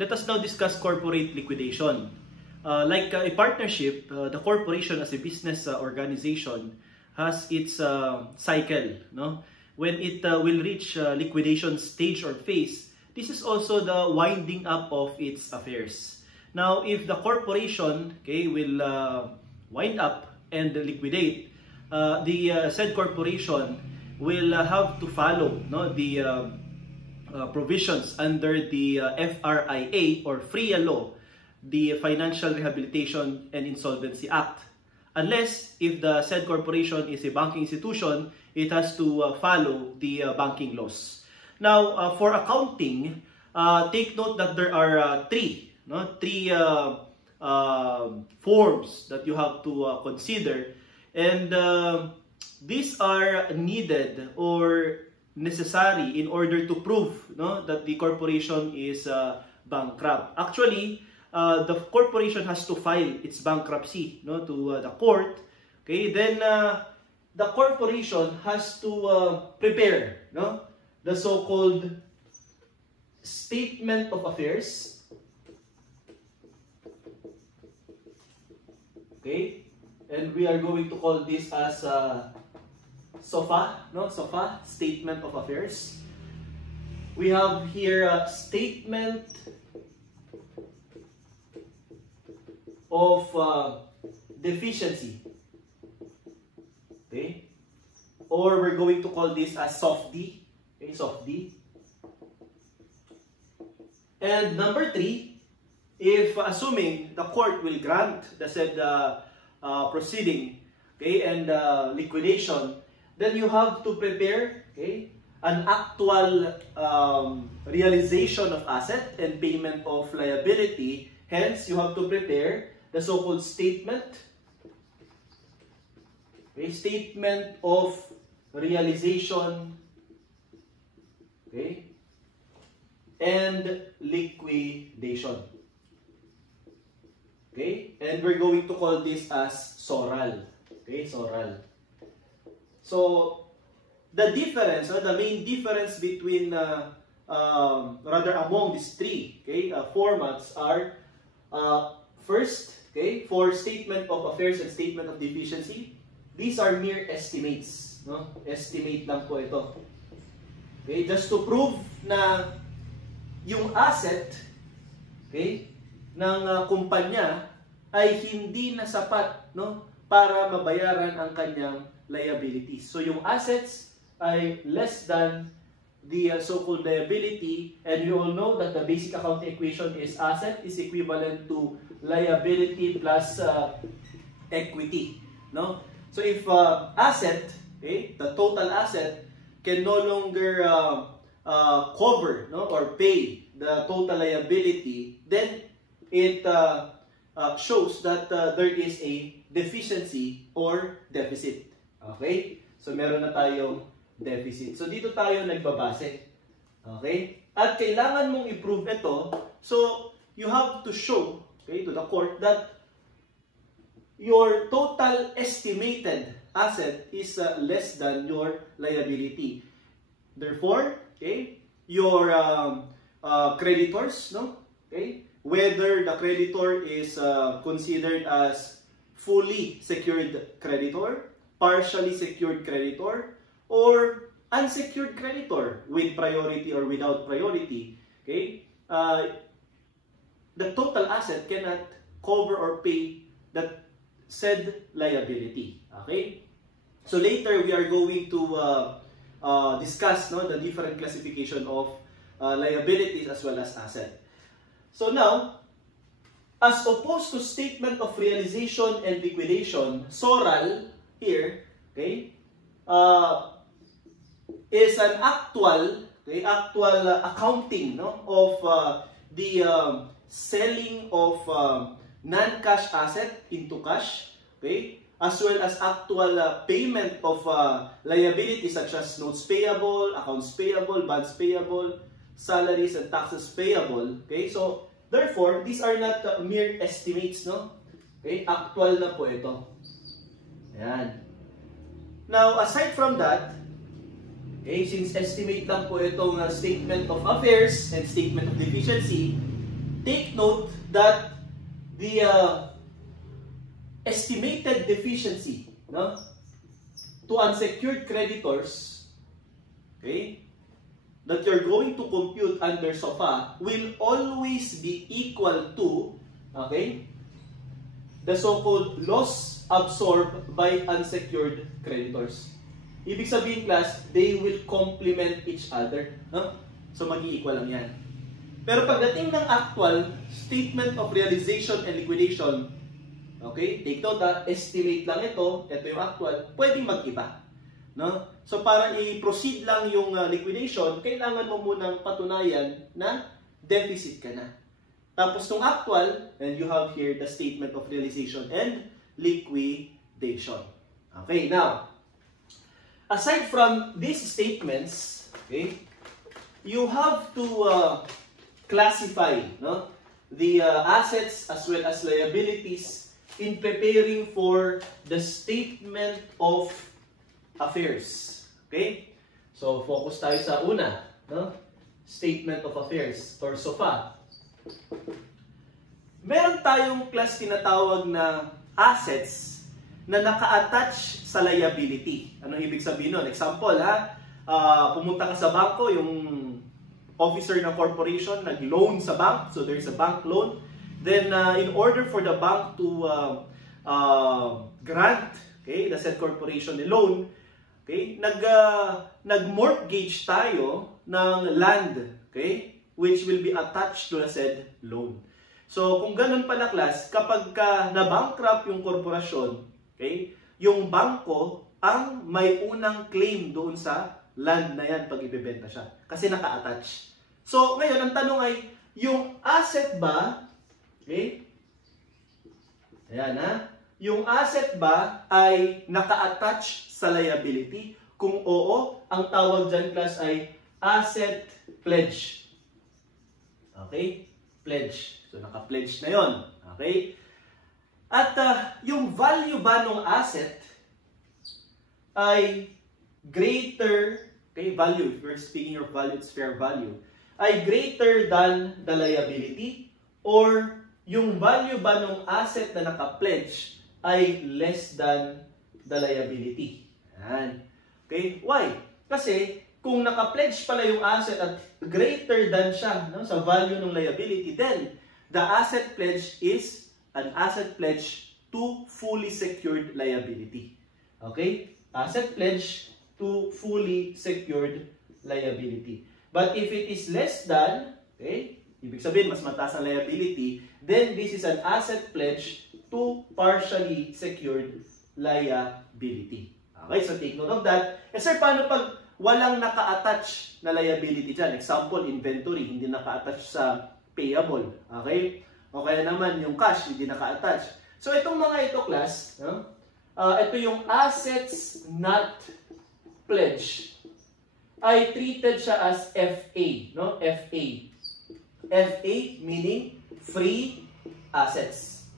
Let us now discuss corporate liquidation. Like a partnership, the corporation as a business organization has its cycle. No? When it will reach liquidation stage or phase, this is also the winding up of its affairs. Now, if the corporation will wind up and liquidate, the said corporation will have to follow the provisions under the FRIA or FRIA law, the Financial Rehabilitation and Insolvency Act. Unless if the said corporation is a banking institution, it has to follow the banking laws. Now, for accounting, take note that there are three forms that you have to consider, and these are needed or necessary in order to prove that the corporation is bankrupt. Actually, the corporation has to file its bankruptcy to the court. Okay, then the corporation has to prepare the so-called statement of affairs. Okay, and we are going to call this as SOFA, SOFA, Statement of Affairs. We have here a statement of deficiency. Okay, or we're going to call this as SOFD. Okay, SOFD. And number 3, if assuming the court will grant the said proceeding, okay, and liquidation, then you have to prepare, okay, an actual realization of asset and payment of liability. Hence, you have to prepare the so-called statement, okay, statement of realization, okay, and liquidation. Okay, and we're going to call this as SORAL. Okay, SORAL. So, the difference, the main difference between, rather among these three formats are, first, for statement of affairs and statement of deficiency, these are mere estimates. Estimate lang po ito. Okay, just to prove na yung asset ng kumpanya ay hindi na sapat para mabayaran ang kanyang liabilities. So yung assets ay less than the so-called liability, and you all know that the basic accounting equation is asset is equivalent to liability plus equity. So if asset, the total asset can no longer cover or pay the total liability, then it shows that there is a deficiency or deficit. Okay? So, meron na tayong deficit. So, dito tayo nagbabase. Okay? At kailangan mong i-prove ito. So, you have to show to the court that your total estimated asset is less than your liability. Therefore, your creditors, whether the creditor is considered as fully secured creditor, partially secured creditor, or unsecured creditor with priority or without priority, the total asset cannot cover or pay that said liability. Okay? So later we are going to discuss the different classification of liabilities as well as asset. So now, as opposed to statement of realization and liquidation, SORAL here, is an actual accounting of the selling of non-cash asset into cash, as well as actual payment of liabilities such as notes payable, accounts payable, bonds payable, salaries and taxes payable. So therefore, these are not mere estimates, actual na po ito. Ayan. Now, aside from that, since estimate lang po itong statement of affairs and statement of deficiency, take note that the estimated deficiency, no, to unsecured creditors, okay, that you're going to compute under SOFA will always be equal to, okay, the so-called loss absorbed by unsecured creditors. Ibig sabihin, class, they will complement each other. No? So, mag-i-equal lang yan. Pero pagdating ng actual statement of realization and liquidation, okay, take note, estimate lang ito yung actual, pwedeng mag-iba. No? So, para i-proceed lang yung liquidation, kailangan mo munang patunayan na deficit ka na. Tapos, itong actual, and you have here the statement of realization and liquidation. Okay, now, aside from these statements, okay, you have to classify, no, the assets as well as liabilities in preparing for the statement of affairs. Okay? So, focus tayo sa una, no? Statement of affairs or SOFA. Meron tayong class tinatawag na assets na naka-attach sa liability. Anong ibig sabihin nun? Example, pumunta ka sa bangko, yung officer ng corporation nag-loan sa bank, so there's a bank loan. Then, in order for the bank to grant, okay, the said corporation the loan, okay, nag-mortgage tayo ng land, okay, which will be attached to the said loan. So, kung ganun pala, class, kapag na-bankrupt yung korporasyon, okay, yung bangko ang may unang claim doon sa land na yan pag ibebenta siya. Kasi naka-attach. So, ngayon, ang tanong ay, yung asset ba, okay, ayan yung asset ba ay naka-attach sa liability? Kung oo, ang tawag dyan, class, ay asset pledge. Okay? Pledge. So, naka-pledge na yon. Okay? At yung value ba ng asset ay greater, okay, value, if we're speaking of value, it's fair value, ay greater than the liability, or yung value ba ng asset na naka-pledge ay less than the liability. Yan. Okay? Why? Kasi kung naka-pledge pala yung asset at greater than siya, no, sa value ng liability, then the asset pledge is an asset pledge to fully secured liability. Okay? Asset pledge to fully secured liability. But if it is less than, okay, ibig sabihin mas mataas ang liability, then this is an asset pledge to partially secured liability. Okay, so take note of that. And sir, paano pag walang naka-attach na liability dyan? Example, inventory, hindi naka-attach sa payable. Okay? O kaya naman yung cash, hindi naka-attach. So itong mga ito, class, no? Ito yung assets not pledged, ay treated siya as FA, no? FA. FA meaning free assets.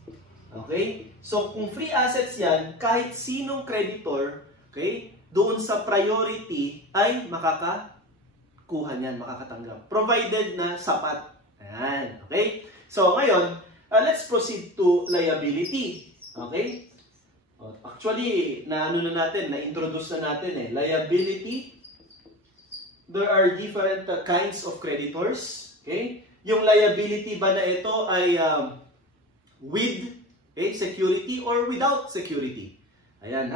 Okay? So kung free assets 'yan, kahit sinong creditor, okay, doon sa priority ay makakakuha niyan, makakatanggap, provided na sapat. Ayan, okay? So ngayon, let's proceed to liability. Okay? Actually, na-introduce na natin liability. There are different kinds of creditors. Okay? Yung liability ba na ito ay with security or without security? Ayan,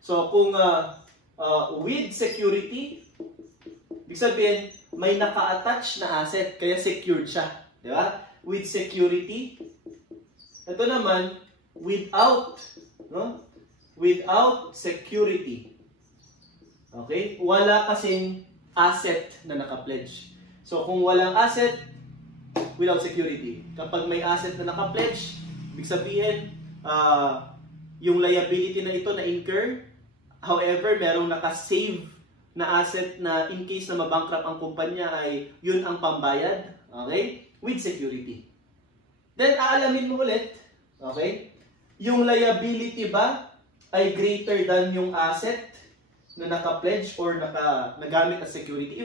So, kung with security, ibig sabihin, may naka-attach na asset, kaya secured siya. Di ba? With security. Ito naman, without, no? Without security. Okay? Wala kasing asset na naka-pledge. So, kung walang asset, without security. Kapag may asset na naka-pledge, ibig sabihin, yung liability na ito na-incur, however, merong naka-save na asset na in case na mabankrupt ang kumpanya ay yun ang pambayad. Okay? With security. Then, aalamin mo ulit, okay? Yung liability ba ay greater than yung asset na naka-pledge or nagamit as security?